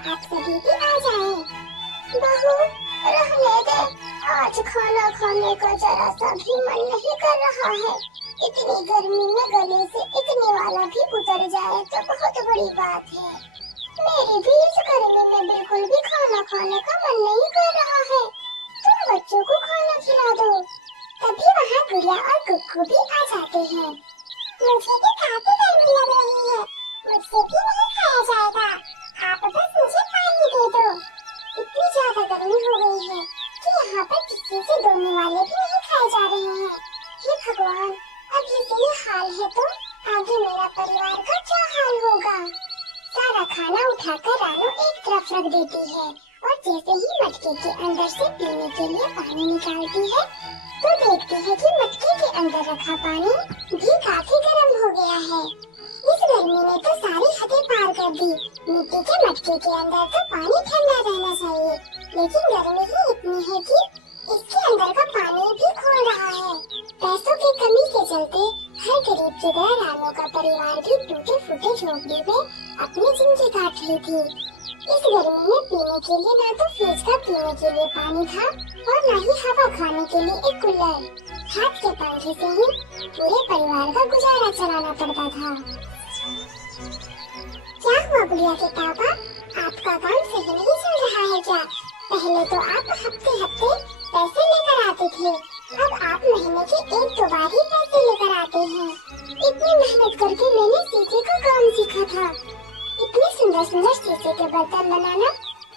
आप सभी भी आ जाएं। बहू, रहने दे, आज खाना खाने का जरा सा भी मन नहीं कर रहा है। इतनी गर्मी में गले से इतने वाला भी उतर जाए तो बहुत बड़ी बात है। मेरी भी इस गर्मी में बिल्कुल भी खाना खाने का मन नहीं कर रहा है। तुम बच्चों को खाना खिला दो। तभी वहाँ गुड़िया और गुग्गू भी आ जाते हैं। मुझे भी काफी गर्मी लग रही है, मुझसे भी नहीं खाया जाएगा, आप बस मुझे पानी दे दो। इतनी ज्यादा गर्मी हो गई है कि यहाँ पर किसी से दोने वाले भी नहीं खाए जा रहे हैं। हे भगवान, अब ये हाल है तो आगे मेरा परिवार का क्या हाल होगा। सारा खाना उठाकर रानू एक तरफ रख देती है और जैसे ही मटके के अंदर से पीने के लिए पानी निकालती है तो देखती है कि मटके के अंदर रखा पानी भी काफी गर्म हो गया है। इस गर्मी ने तो सारी हदें पार कर दी। मिट्टी के मटके के अंदर तो पानी ठंडा रहना चाहिए, लेकिन गर्मी ही इतनी है कि इसके अंदर का पानी भी खोल रहा है। पैसों की कमी के चलते हर गरीब की तरह रानू का परिवार भी टूटे फूटे झोंपड़ी में अपनी जिंदगी काट रही थी। इस गर्मी में पीने के लिए ना तो फ्रिज का पीने के लिए पानी था और न ही हवा खाने के लिए एक कूलर। हाथ के पंखे से ही पूरे परिवार का गुजारा चलाना पड़ता था। क्या हुआ गुड़िया के पापा, आपका काम सही नहीं चल रहा है क्या? पहले तो आप हफ्ते हफ्ते पैसे लेकर आते थे, अब आप महीने के एक दो बार ही पैसे लेकर आते हैं। इतनी मेहनत करके मैंने शीशे का काम सीखा था। इतने सुंदर सुंदर शीशे के बर्तन बनाना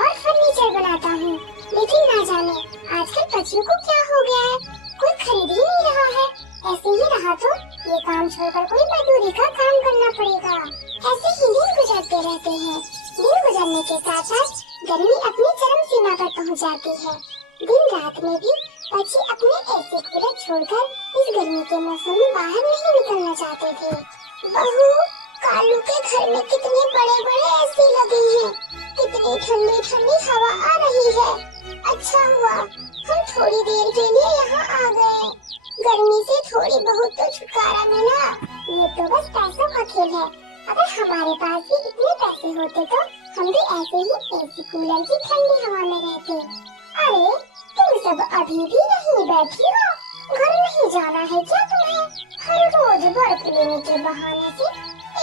और फर्नीचर बनाता हूँ, लेकिन ना जाने आजकल बच्चों को क्या हो गया है, कोई खरीद ही नहीं रहा है। ऐसे ही रहा तो ये काम छोड़कर कोई मजदूरी का काम करना पड़ेगा। ऐसे ही दिन गुजरते रहते हैं। दिन गुजरने के साथ साथ गर्मी अपनी चरम सीमा पर पहुँच जाती है। दिन रात में भी बच्चे अपने एसी कूलर छोड़कर इस गर्मी के मौसम में बाहर नहीं निकलना चाहते थे। बहू, कालू के घर में कितने बड़े बड़े एसी लगे हैं, कितनी ठंडी ठंडी हवा आ रही है। अच्छा हुआ हम थोड़ी देर के लिए यहाँ आ गए, गर्मी से थोड़ी बहुत तो छुटकारा मिला। ये तो बस पैसों का खेल है। अगर हमारे पास भी इतने पैसे होते तो हम भी ऐसे ही एसी कूलर की ठंडी हवा में रहते। अरे तुम सब अभी भी नहीं बैठी हो, घर नहीं जाना है क्या तुम्हें? हर रोज बर्फ लेने के बहाने से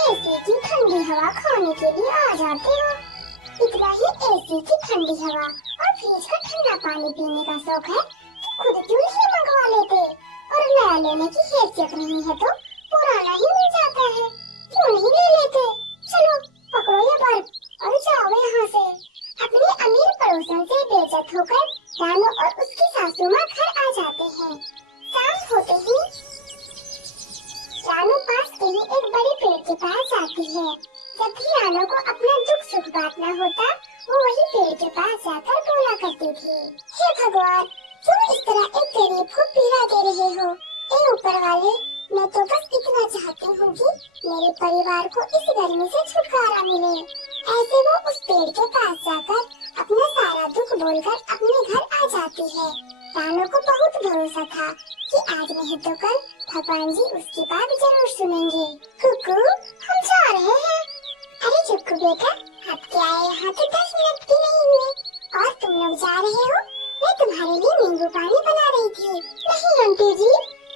एसी की ठंडी हवा खाने के लिए आ जाते हो। इतना ही एसी की ठंडी हवा और फ्रिज का ठंडा पानी पीने का शौक है तो खुद क्यों नहीं मंगवा लेते? और नया लेने की हैसियत नहीं है तो पुराना ही मिल जाता है, क्यों नहीं ले लेते? चलो पकड़ो ये बर्फ और जाओ यहाँ से। अपने अमीर पड़ोसन से बेइज्जत होकर रानू और उसकी सासू माँ घर आ जाते हैं। शाम होते ही रानू पास के ही एक बड़े पेड़ के पास जाती है। जब भी रानू को अपना दुख सुख बांटना होता वो वही पेड़ के पास जाकर बोला करती थी, हे भगवान, क्यों इस तरह एक गरीब को पीड़ा दे रहे हो? ए ऊपर वाले, मैं तो बस इतना चाहती हूँ कि मेरे परिवार को इस गर्मी से छुटकारा मिले। ऐसे वो उस पेड़ के पास जाकर अपना सारा दुख बोलकर अपने घर आ जाती है। रानू को बहुत भरोसा था कि आज नहीं तो कल भगवान जी उसकी बात जरूर सुनेंगे। कुकू, हम जा रहे हैं। अरे चुक्कू बेटा, आपके आए यहाँ तो 10 मिनट भी नहीं हुए और तुम लोग जा रहे हो? मैं तुम्हारे लिए नींबू पानी बना रही थी। नहीं आंटी जी,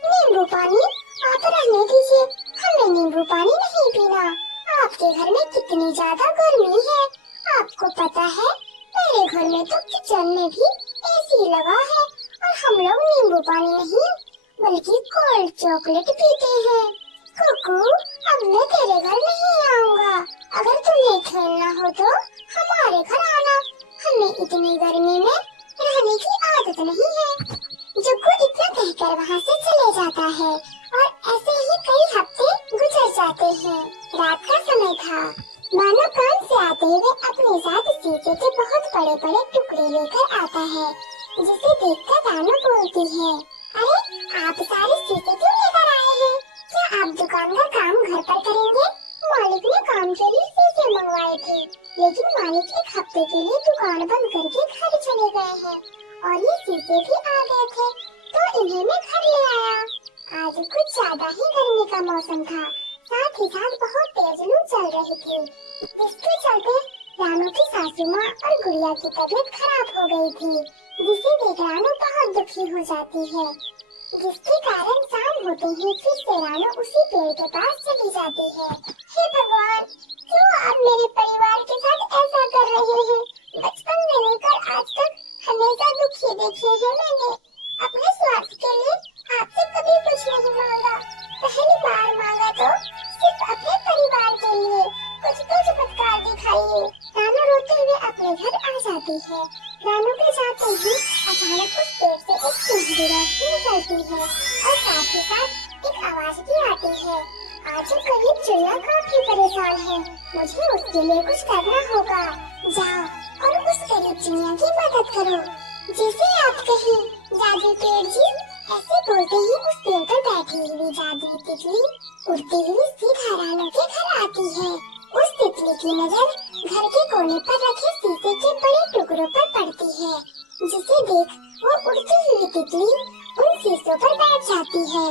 नींबू पानी आप रहने दीजिए, हमें नींबू पानी नहीं पीना। आपके घर में कितनी ज्यादा गर्मी है, आपको पता है मेरे घर में तो किचन में भी एसी लगा है और हम लोग नींबू पानी नहीं बल्कि कोल्ड चॉकलेट पीते हैं। कुकू, अब मैं तेरे घर नहीं आऊँगा। अगर तुम्हें खेलना हो तो हमारे घर आना, हमें इतनी गर्मी में रहने की आदत नहीं है। जुग्गू इतना कहकर वहाँ से चले जाता है और ऐसे ही कई हफ्ते गुजर जाते हैं। रात का समय था। मानो काम से आते हुए अपने साथ शीशे के बहुत बड़े बड़े टुकड़े लेकर आता है, जिसे देखकर रानू बोलती है, अरे आप सारे शीशे क्यों लेकर आए हैं? क्या आप दुकान का काम घर पर करेंगे? मालिक ने काम के लिए शीशे मंगवाए थे, लेकिन मालिक एक हफ्ते के लिए दुकान बंद करके घर चले गए हैं और ये शीशे भी आ गए थे तो इन्हें मैं घर ले आया। आज कुछ ज्यादा ही गर्मी का मौसम था, साथ ही साथ बहुत तेज लू चल रही थी, जिसके चलते रानू की सासू सासू माँ और गुड़िया की तबीयत खराब हो गई थी, जिसे देख रानू बहुत दुखी हो जाती है, जिसके कारण शाम होते ही फिर से रानू उसी पेड़ के पास चली जाती है। हे भगवान, क्यों आप मेरे परिवार के साथ ऐसा कर रहे हैं? बचपन से लेकर आज तक हमेशा दुखी देखे हैं मैंने। अपने स्वास्थ्य के लिए आपसे कभी कुछ नहीं मांगा, पहली बार मांगा तो सिर्फ अपने परिवार के लिए। कुछ तो चमत्कार दिखाइए। रानू रोते हुए अपने घर आ जाती है। रानू के जाते ही अचानक उस पेड़ से एक सुनहरी रोशनी निकलती है और साथ ही साथ एक आवाज भी आती है। आज करीब चिड़िया काफी परेशान है, मुझे उसके लिए कुछ करना होगा। जाओ और उस गरीब चिड़िया की मदद करो। जैसे आप कहे जादू पेड़ जी। ऐसे बोलते ही उस पेड़ पर बैठी हुई जादुई तितली उड़ती हुई सीधा रानू के घर आती है। उस तितली की नजर घर के कोने पर रखे शीशे के बड़े टुकड़ों पर पड़ती है, जिसे देख वो उड़ती हुई तितली उन शीशों पर बैठ जाती है।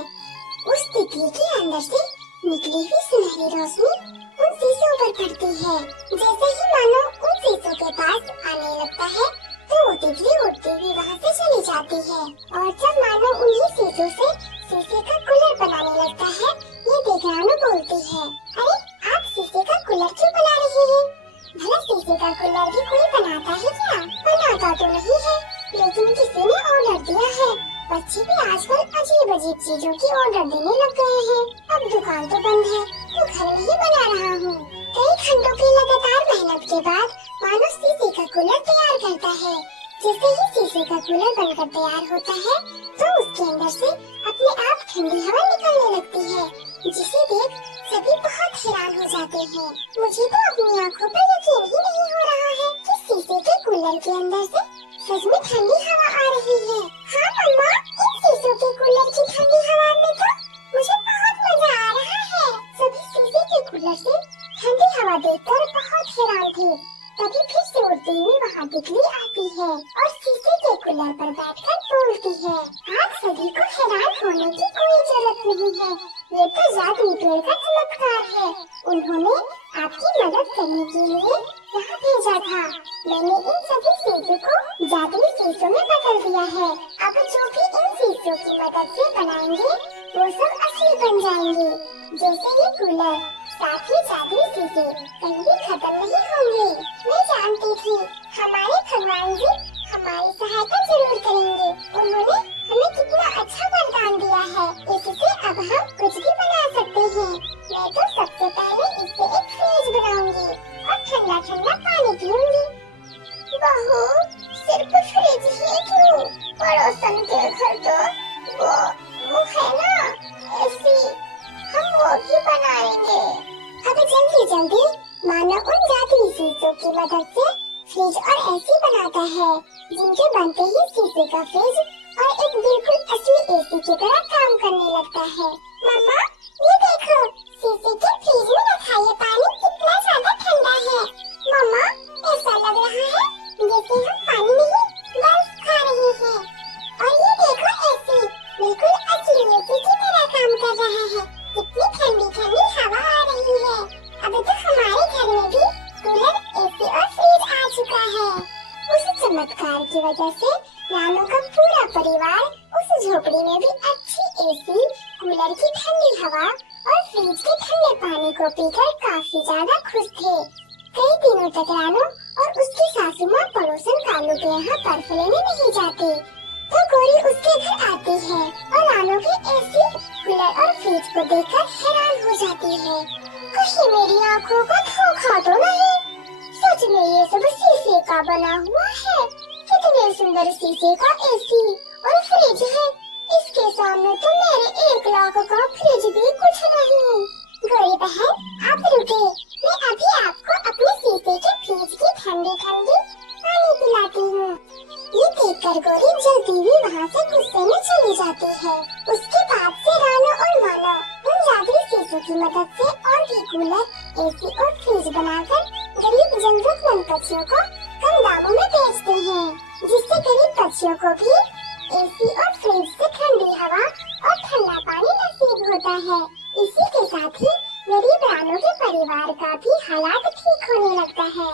उस तितली के अंदर से निकली हुई सुनहरी रोशनी उन शीशों पर पड़ती है। जैसे ही मानो उन शीशों के पास आने लगता है तो वो तितली उड़ती हुई वहाँ से चली जाती है और जब मानो उन्हीं शीशों से शीशे का कूलर बनाने लगता है, ये देख रानू बोलती है, अरे आप शीशे का कूलर क्यों बना रही हैं? भला शीशे का कूलर भी कोई बनाता है क्या? बनाता तो नहीं है, लेकिन किसी ने ऑर्डर दिया है। बच्चे भी आजकल अजीब अजीब चीजों की ऑर्डर देने लग गए हैं। अब दुकान तो बंद है तो घर में ही बना रहा हूँ। कई घंटों की लगातार मेहनत के बाद मानो शीशे का कूलर तैयार करता है। जैसे ही शीशे का कूलर बनकर तैयार होता है तो उसके अंदर से अपने आप ठंडी हवा निकलने लगती है, जिसे देख सभी बहुत हैरान हो जाते हैं। मुझे तो अपनी आँखों पर यकीन ही नहीं हो रहा है कि शीशे के कूलर के अंदर से सच में ठंडी हवा आ रही है। हाँ मम्मा, इन शीशों के कूलर की ठंडी हवा में तो मुझे बहुत मजा आ रहा है। सभी शीशे के कूलर से ठंडी हवा देखकर बहुत हैरान थे। तभी फिर से उड़ती हुई वहाँ तितली आती है और शीशे के कूलर पर बैठकर बोलती है, आप सभी को हैरान होने की कोई जरूरत नहीं है, ये तो जादुई पेड़ का चमत्कार है। उन्होंने आपकी मदद करने के लिए यहाँ भेजा था। मैंने इन सभी शीशों को जादुई शीशों में बदल दिया है। अब जो भी इन शीशों की मदद से बनाएंगे वो सब असली बन जाएंगे। जैसे ये कूलर, साथ ही जादुई शीशे कहीं भी खत्म नहीं होंगे। मैं जानती थी हमारे भगवान जी हमारी सहायता जरूर करेंगे। उन्होंने हमें कितना अच्छा वरदान दिया है, इससे अब हम कुछ भी बना सकते हैं। मैं तो सबसे पहले इससे एक फ्रिज बनाऊंगी और ठंडा ठंडा पानी पीऊंगी। बहू, सिर्फ फ्रिज ही क्यों? पड़ोसन के घर तो वो है ना एसी, हम वो भी बनाएंगे। अब जल्दी जल्दी मानो उन जादुई शीशों की मदद से फ्रिज और एसी बनाता है, जिनके बनते ही शीशे का फ्रिज और एक बिल्कुल असली एसी की तरह काम करने लगता है। मम्मा, ये देखो, शीशे के फ्रिज में रखा ये पानी कितना ज्यादा ठंडा है। मम्मा, ऐसा लग रहा है जैसे हम पानी नहीं बर्फ खा रहे हैं। और ये देखो एसी, बिल्कुल असली एसी की तरह काम कर रहा है। कितनी ठंडी ठंडी हवा आ रही है। अब तो हमारे घर में भी कूलर, एसी और फ्रिज आ चुका है। उस चमत्कार की वजह से रानू का पूरा परिवार उस झोपड़ी में भी अच्छी एसी, कूलर की ठंडी हवा और फ्रिज के ठंडे पानी को पीकर काफी ज्यादा खुश थे। कई दिनों तक रानू और उसकी सासू माँ पड़ोसन कालू के यहाँ बर्फ लेने नहीं जाते, तो गौरी उसके घर आती है और रानू के एसी, कूलर और फ्रिज को देखकर हैरान हो जाती है। कहीं मेरी आँखों को धोखा तो नहीं? सच में ये सब शीशे का बना हुआ है। कितने सुंदर शीशे का एसी और फ्रिज है। इसके सामने तो मेरे 1 लाख का फ्रिज भी कुछ नहीं। गौरी बहन, आप रुके, मैं अभी आपको अपने शीशे के फ्रिज की ठंडी ठंडी पानी पिलाती हूँ। ये देखकर गौरी जल्दी भी वहाँ से गुस्से में चली जाती है। उसके बाद से रानू और मानो उन जादुई शीशों की मदद से और भी कूलर, एसी और फ्रिज बनाकर गरीब जरूरतमंद बच्चियों को कम दामों में बेचते हैं, जिससे गरीब बच्चियों को भी एसी और फ्रिज से ठंडी हवा और ठंडा पानी नसीब होता है। इसी के साथ ही गरीब रानू के परिवार का भी हालात ठीक होने लगता है।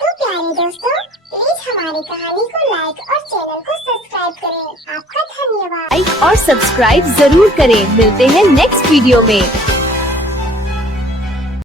तो प्यारे दोस्तों, प्लीज हमारी कहानी को लाइक और चैनल को सब्सक्राइब करें। आपका धन्यवाद। लाइक और सब्सक्राइब जरूर करें। मिलते हैं नेक्स्ट वीडियो में।